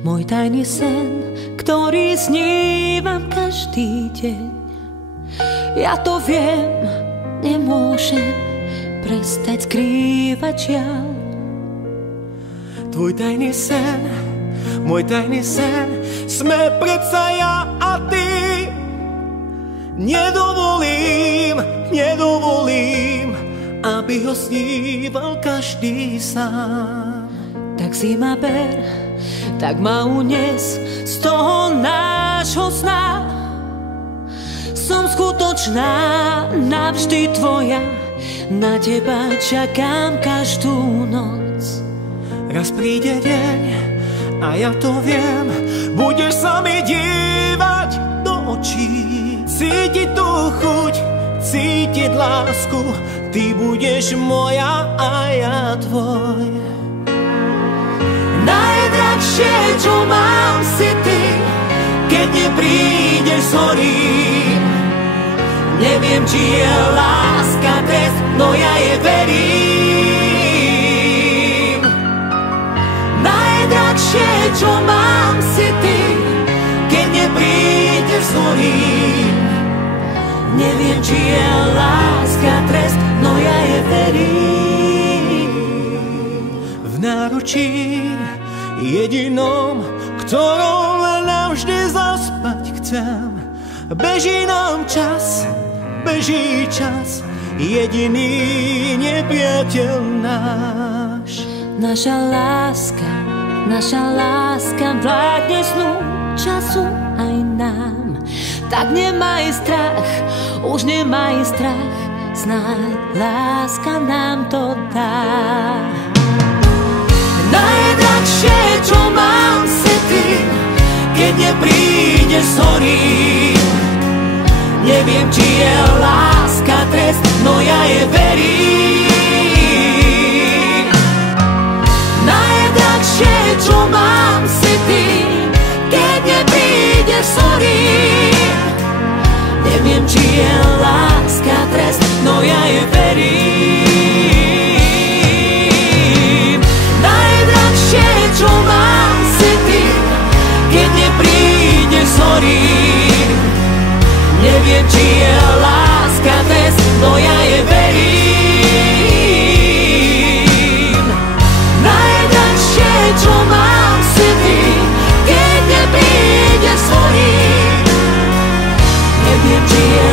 môj tajný sen, ktorý snívam každý deň. Ja to viem, nemôžem prestať skrývať žiaľ. Tvoj tajný sen, môj tajný sen, sme predsa ja a ty. Nedovolím, aby ho sníval každý sám. Tak si ma ber, tak ma unies z toho nášho sna. Som skutočná, navždy tvoja, na teba čakám každú noc. Raz príde deň a ja to viem, budeš sa mi dívať do očí, cítiť tú chuť, cítiť lásku, ty budeš moja a ja tvoj. Najdrahšie, čo mám, si ty, keď neprídeš z horí. Neviem, či je láska trest, no ja je verím. Najdrahšie, čo mám, si ty, keď neprídeš z horí. Neviem, či je láska trest, no ja je verím. V náručí jedinom, ktorom navždy zaspať chcem. Beží nám čas, beží čas, jediný nepriateľ náš. Naša láska vládne snu, času aj nám. Tak nemaj strach, už nemaj strach, snáď láska nám to dá. Najdrahšie, čo mám, si ty, keď neprídeš z horí. Neviem, či je láska trest, no ja je verím. Najdrahšie, čo mám, si ty, keď neprídeš z horí. Neviem, či je láska trest, no ja je verím. Najdrahšie, čo mám, si ty, keď neprídeš z horí. Neviem, či je láska trest, no ja je verím. Najdrahšie, čo mám, si ty, keď neprídeš z horí. Neviem, či je